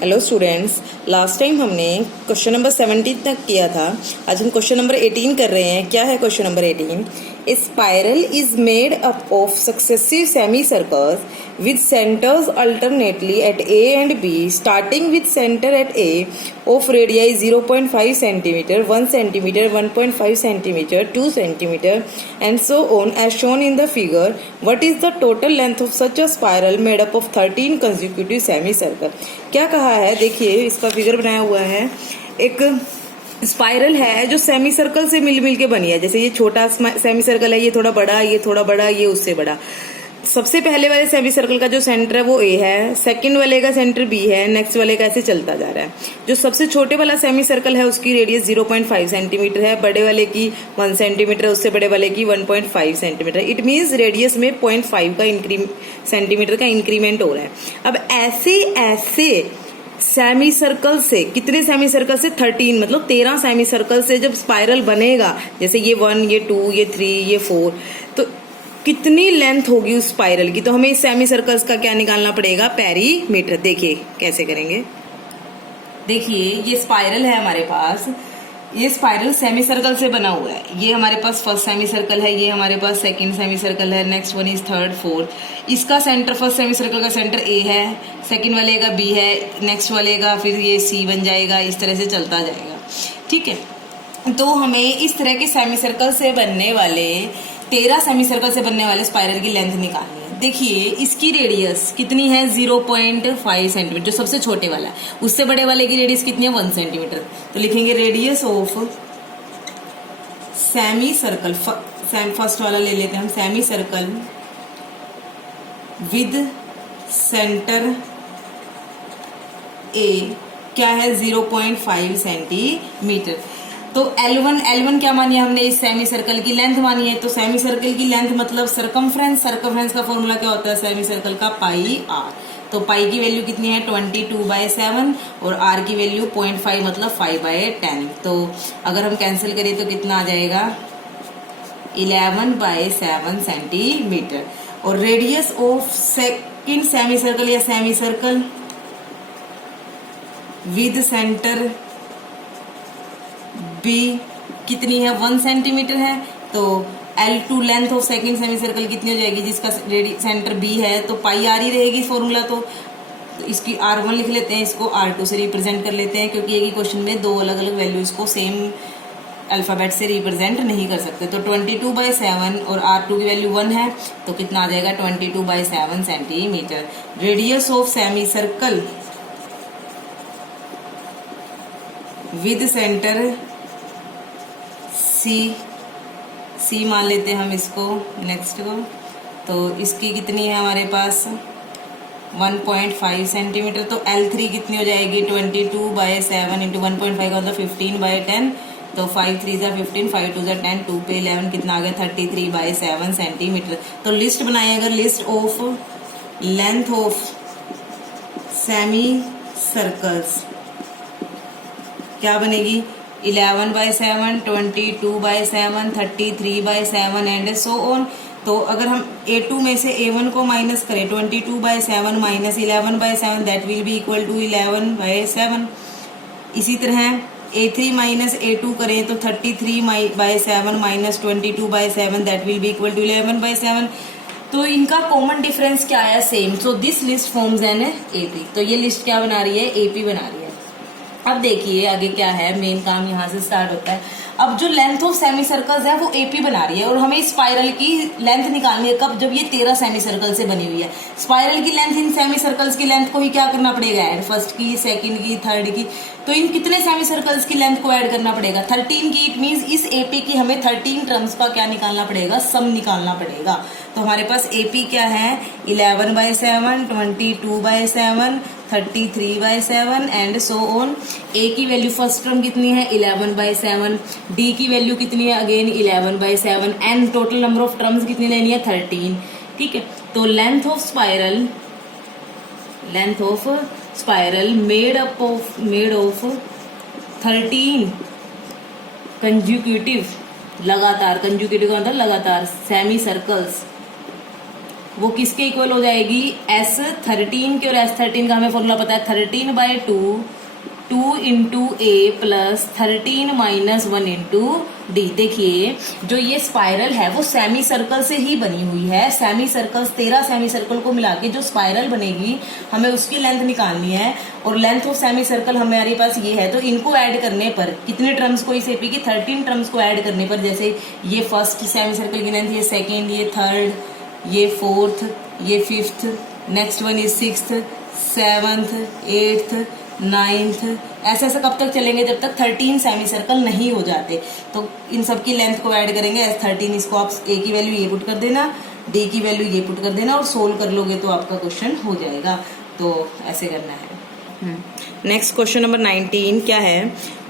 Hello students, last time हमने question number 17 तक किया था। आज हम क्वेश्चन नंबर 18 कर रहे हैं। क्या है question number 18? A spiral is made up of successive semicircles with centres alternately at A and B, starting with centre at A of radii 0.5 centimetre, 1 centimetre, 1.5 centimetre, 2 centimetre and so on as shown in the figure. What is the total length of such a spiral made up of 13 consecutive semicircle? क्या कहा है? देखिए, इसका figure बनाया हुआ है। एक spiral है जो सेमी सर्कल से मिल के बनी है। जैसे ये छोटा सेमी सर्कल है, ये थोड़ा बड़ा, ये थोड़ा बड़ा, ये उससे बड़ा। सबसे पहले वाले सेमी सर्कल का जो सेंटर है वो ए है, सेकंड वाले का सेंटर बी है, नेक्स्ट वाले का ऐसे चलता जा रहा है। जो सबसे छोटे वाला सेमी सर्कल है उसकी रेडियस 0.5 सेंटीमीटर है, बड़े वाले की 1 सेंटीमीटर, उससे बड़े वाले की 1.5 सेंटीमीटर। इट मीन्स रेडियस में 0.5 का सेंटीमीटर का इंक्रीमेंट हो रहा है। अब ऐसे सेमी सर्कल से, कितने सेमी सर्कल से? 13, मतलब 13 सेमी सर्कल से जब स्पाइरल बनेगा, जैसे ये 1, ये 2, ये 3, ये 4, तो कितनी लेंथ होगी उस स्पाइरल की? तो हमें इस सेमी सर्कल्स का क्या निकालना पड़ेगा? पेरीमीटर। देखिए कैसे करेंगे। देखिए, ये स्पाइरल है हमारे पास। ये स्पाइरल सेमी सर्कल से बना हुआ है। ये हमारे पास फर्स्ट सेमी सर्कल है, ये हमारे पास सेकंड सेमी सर्कल है, next one is third, fourth. इसका सेंटर, फर्स्ट सेमी सर्कल का सेंटर ए है, सेकंड वाले का बी है, नेक्स्ट वाले का फिर ये सी बन जाएगा। इस तरह से चलता जाएगा। ठीक है, तो हमें इस तरह के सेमी सर्कल से बनने वाले 13 सेमी सर्कल से बनने वाले स्पाइरल की लेंथ निकालनी है। देखिए, इसकी रेडियस कितनी है? 0.5 सेंटीमीटर, जो सबसे छोटे वाला है। उससे बड़े वाले की रेडियस कितनी है? 1 सेंटीमीटर। तो लिखेंगे radius of semi circle, first वाला ले लेते हैं हम, सेमी सर्कल विद सेंटर ए क्या है? 0.5 सेंटीमीटर। तो L1 क्या मानी है हमने? इस सेमी सर्कल की लेंथ मानी है। तो सेमी सर्कल की लेंथ मतलब सरकमफ्रेंस का फॉर्मूला क्या होता है सेमी सर्कल का? पाई आर। तो पाई की वैल्यू कितनी है? 22/7 और आर की वैल्यू 0.5 मतलब 5/10। तो अगर हम कैंसिल करें तो कितना आ जाएगा? 11/7 सेंटीमीटर। और radius of second semi circle या semi circle with centre B कितनी है? 1 सेंटीमीटर है। तो L2 length of second semi circle कितनी हो जाएगी? जिसका सेंटर बी है, तो पाई आर ही रहेगी फॉर्मूला। तो इसकी R1 लिख लेते हैं, इसको R2 से रिप्रेजेंट कर लेते हैं, क्योंकि एक ही क्वेश्चन में दो अलग अलग वैल्यूज को सेम अल्फाबेट से रिप्रेजेंट नहीं कर सकते। तो 22/7 और R2 की वैल्यू 1 है, तो कितना आ जाएगा? 22/7 centimetre. Radius of semi circle with centre C मान लेते हैं हम इसको, नेक्स्ट को। तो इसकी कितनी है हमारे पास? 1.5 सेंटीमीटर। तो L3 कितनी हो जाएगी? 22/7 इंटू 1.5 का मतलब 15/10। तो 5 3 जा 15, 5 2 जा 10, 2 पे 11, कितना आ गया? 33/7 सेंटीमीटर। तो लिस्ट बनाए, अगर list of length of semi circles क्या बनेगी? 11/7, 22/7, 33/7 एंड सो ऑन। तो अगर हम A2 में से A1 को माइनस करें, 22/7 minus 11/7, that will be equal to 11/7। इसी तरह A3 माइनस A2 करें तो 33/7 minus 22/7, that will be equal to 11/7। तो इनका कॉमन डिफरेंस क्या आया? Same. So this list forms an AP। तो ये लिस्ट क्या बना रही है? AP बना रही है। अब देखिए आगे क्या है, मेन काम यहाँ से स्टार्ट होता है। अब जो लेंथ ऑफ सेमी सर्कल्स है वो AP बना रही है, और हमें स्पाइरल की लेंथ निकालनी है। कब? जब ये 13 सेमी सर्कल से बनी हुई है। स्पाइरल की लेंथ इन सेमी सर्कल्स की लेंथ को ही क्या करना पड़ेगा? ऐड, फर्स्ट की, सेकंड की, थर्ड की। तो इन कितने सेमी सर्कल्स की लेंथ को ऐड करना पड़ेगा? 13 की। इट मीन्स इस AP की हमें 13 टर्म्स का क्या निकालना पड़ेगा? सम निकालना पड़ेगा। तो हमारे पास AP क्या है? 11/7, 22/7, 33/7 एंड सो ऑन। A की वैल्यू फर्स्ट टर्म कितनी है? 11/7। D की वैल्यू कितनी है? Again 11/7। And total number of terms कितनी लेनी है? 13। ठीक है, तो length of spiral made of 13 कंज्यूकेटिव, लगातार, कंज्यूकेटिव का मतलब लगातार, सेमी सर्कल्स वो किसके इक्वल हो जाएगी, S13 के, और S13 का हमें फॉर्मूला पता है 13/2 2 इंटू ए प्लस 13 माइनस 1 इंटू डी। देखिए जो ये स्पाइरल है वो सेमी सर्कल से ही बनी हुई है। सेमी सर्कल्स 13 सेमी सर्कल को मिला के जो स्पाइरल बनेगी हमें उसकी लेंथ निकालनी है, और लेंथ ऑफ सेमी सर्कल हमारे पास ये है। तो इनको ऐड करने पर कितने टर्म्स को इस एपी की 13 टर्म्स को ऐड करने पर, जैसे ये फर्स्ट सेमी सर्कल की लेंथ, ये सेकेंड, ये थर्ड, ये फोर्थ, ये fifth, next one is sixth, seventh, eighth, ninth, ऐसे ऐसे कब तक चलेंगे जब तक 13 सेमी सर्कल नहीं हो जाते। तो इन सब की लेंथ को ऐड करेंगे S13। इसको आप ए की वैल्यू ये पुट कर देना, डी की वैल्यू ये पुट कर देना, और सोल्व कर लोगे तो आपका क्वेश्चन हो जाएगा। तो ऐसे करना है। नेक्स्ट क्वेश्चन नंबर 19 क्या है,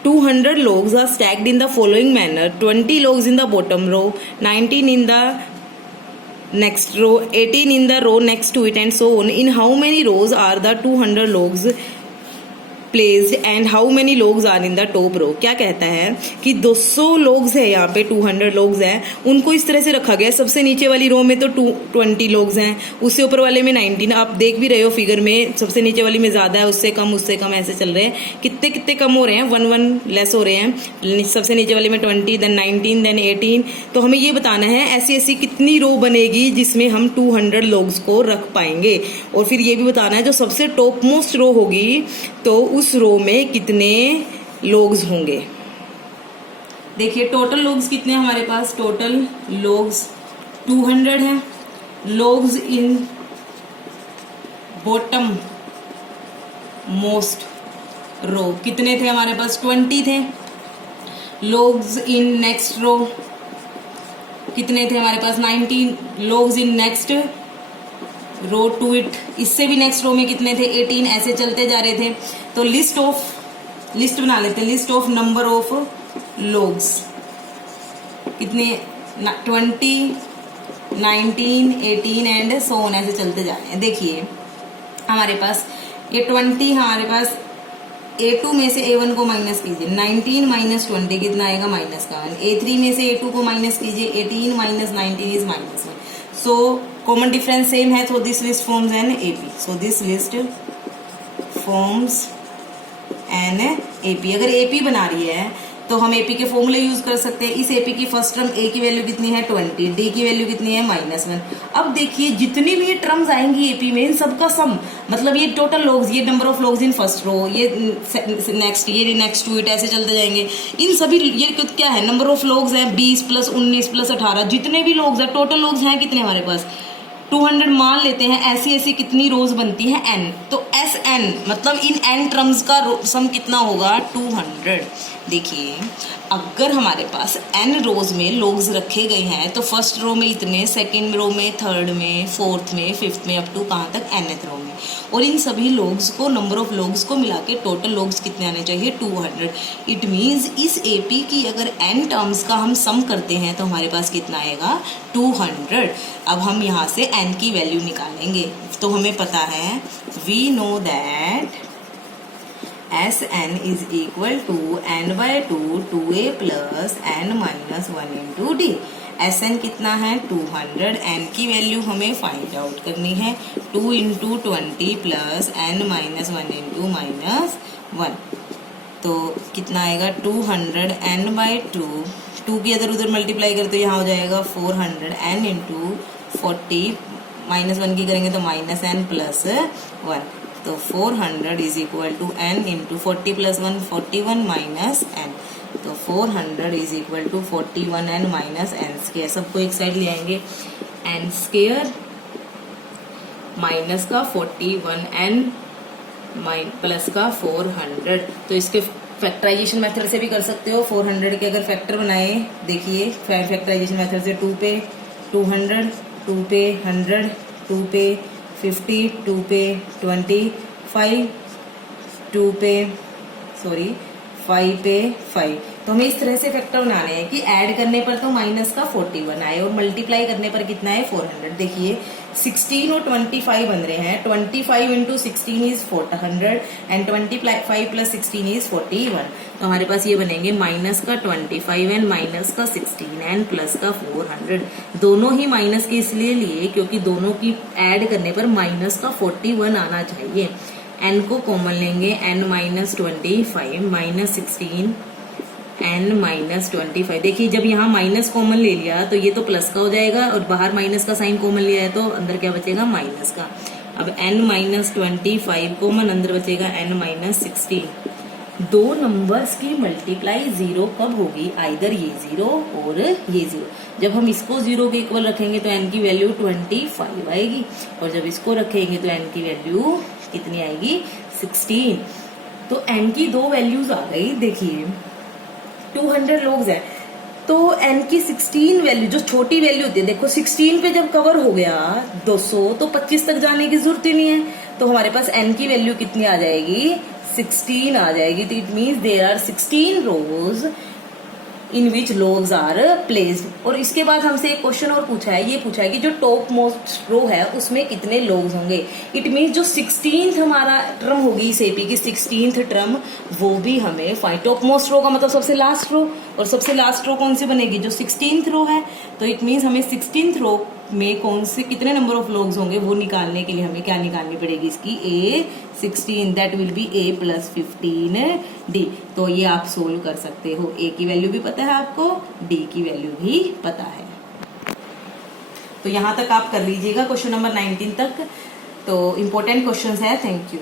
200 logs are stacked in the following manner, 20 logs in the bottom row, 19 in the next row, 18 in the row next to it, and so on. In how many rows are the 200 logs placed and how many logs are in the top row. क्या कहता है कि 200 logs है, यहाँ पे 200 logs हैं, उनको इस तरह से रखा गया है। सबसे नीचे वाली रो में तो 20 लोग्स हैं, उससे ऊपर वाले में 19। आप देख भी रहे हो फिगर में, सबसे नीचे वाली में ज्यादा है, उससे कम ऐसे चल रहे हैं। कितने कितने कम हो रहे हैं, 1 लेस हो रहे हैं। सबसे नीचे वाले में 20, देन 19, देन 18। तो हमें ये बताना है ऐसी ऐसी कितनी रो बनेगी जिसमें हम 200 लोग्स को रख पाएंगे, और फिर ये भी बताना है जो सबसे टॉप मोस्ट रो होगी तो उस रो में कितने लोग्स होंगे। देखिए टोटल लोग्स कितने हैं हमारे पास, टोटल लोग्स 200 हैं। लोग्स इन बॉटम मोस्ट रो कितने थे हमारे पास, 20 थे। लोग्स इन नेक्स्ट रो कितने थे हमारे पास, 19। Logs in next row to it, इससे भी नेक्स्ट रो में कितने थे, 18। ऐसे चलते जा रहे थे। तो लिस्ट बना लेते हैं, list of number of logs कितने, 20, 19, 18 एंड सो ऑन, ऐसे चलते जा रहे हैं। देखिए हमारे पास ये 20 हमारे पास, A2 में से A1 को माइनस कीजिए, 19 माइनस 20 कितना आएगा, -1। A3 में से A2 को माइनस कीजिए, 18 minus 19 is -1। So common difference same है, तो this list forms an AP। So this list forms an AP। अगर AP बना रही है तो हम AP के फॉर्मूले यूज कर सकते हैं। इस AP की फर्स्ट टर्म A की वैल्यू कितनी है, 20, D की वैल्यू कितनी है, -1। अब देखिए जितनी भी ये टर्म्स आएंगी AP में, इन सबका सम, मतलब ये टोटल लोग्स, ये number of logs in first row, ये नेक्स्ट, ये नेक्स्ट टू इट, ऐसे चलते जाएंगे। इन सभी ये क्या है, नंबर ऑफ लोग्स है 20 + 19 + 18, जितने भी लोग्स है, टोटल लोग्स हैं कितने हमारे पास, 200 मान लेते हैं। ऐसी ऐसी कितनी रोज बनती है, n। तो SN मतलब इन n टर्म्स का सम कितना होगा, 200। देखिए अगर हमारे पास n रोज में लोग्स रखे गए हैं तो फर्स्ट रो में इतने, सेकंड रो में, थर्ड में, फोर्थ में, फिफ्थ में, अप टू कहाँ तक, nth रो में। और इन सभी लोग्स को, नंबर ऑफ लोग्स को मिला के टोटल लोग्स कितने आने चाहिए, 200। इट मीन्स इस AP की अगर n टर्म्स का हम सम करते हैं तो हमारे पास कितना आएगा, 200। अब हम यहाँ से n की वैल्यू निकालेंगे। तो हमें पता है, we know that SN is equal to n/2 2a plus n minus 1 into d। SN कितना है, 200। n की वैल्यू हमें फाइंड आउट करनी है, 2 × 20 प्लस n minus 1 into -1। तो कितना आएगा, 200 n/2, 2 की अदर उधर मल्टीप्लाई करते तो यहाँ हो जाएगा 400 n into 40, -1 की करेंगे तो -n + 1। तो 400 is equal to n into 40 + 1 41 -n। तो 400 is equal to 41n -n²। सबको एक साइड ले आएंगे, n² माइनस का 41n प्लस का 400। तो इसके फैक्टराइजेशन मेथड से भी कर सकते हो। 400 के अगर फैक्टर बनाए, देखिए फैक्टराइजेशन मेथड से 2 पे 200, 2 पे 100, 2 पे 50, 2 पे 25, 2 पे 5 पे 5। तो हमें इस तरह से फैक्टर बनाने हैं कि ऐड करने पर तो माइनस का 41 आए और मल्टीप्लाई करने पर कितना है, 400। देखिए 16 और 25 बन रहे हैं। 25 into 16 is 400 and 25 plus 16 is 41। तो हमारे पास ये बनेंगे माइनस का 25 एंड माइनस का 16 एंड प्लस का 400। दोनों ही माइनस के इसलिए लिए क्योंकि दोनों की ऐड करने पर माइनस का 41 आना चाहिए। n को कॉमन लेंगे, n minus 25 minus 16 n minus 25। देखिए जब यहाँ माइनस कॉमन ले लिया तो ये तो प्लस का हो जाएगा और बाहर माइनस का साइन कॉमन लिया है तो अंदर क्या बचेगा, माइनस का। अब n माइनस 25 कॉमन, अंदर बचेगा n माइनस 16। दो नंबर्स की मल्टीप्लाई जीरो कब होगी, आइदर ये जीरो और ये जीरो। जब हम इसको जीरो के इक्वल रखेंगे तो n की वैल्यू 25 आएगी और जब इसको रखेंगे तो n की वैल्यू कितनी आएगी, 16। तो n की दो वैल्यूज आ गई। देखिए 200 लोग हैं तो n की 16 वैल्यू, जो छोटी वैल्यू होती है, देखो 16 पे जब कवर हो गया 200 तो 25 तक जाने की जरूरत ही नहीं है। तो हमारे पास n की वैल्यू कितनी आ जाएगी, 16 आ जाएगी। तो it means there are 16 rows in which logs are placed. और इसके बाद हमसे एक क्वेश्चन और पूछा है, ये पूछा है कि जो टॉप मोस्ट रो है उसमें कितने लोग्स होंगे। इट मीन्स जो 16th हमारा टर्म होगी इस एपी की 16th टर्म, वो भी हमें फाइंड। टॉप मोस्ट रो का मतलब सबसे लास्ट रो, और सबसे लास्ट रो कौन सी बनेगी, जो 16th रो है। तो इट मीन्स हमें 16th रो में कौन से कितने नंबर ऑफ लोग्स होंगे वो निकालने के लिए हमें क्या निकालनी पड़ेगी, इसकी A16, that will B A plus 15D। तो ये आप सोल्व कर सकते हो। A की वैल्यू भी पता है आपको, D की वैल्यू भी पता है। तो यहाँ तक आप कर लीजिएगा क्वेश्चन नंबर 19 तक। तो इम्पोर्टेंट क्वेश्चन है। Thank you.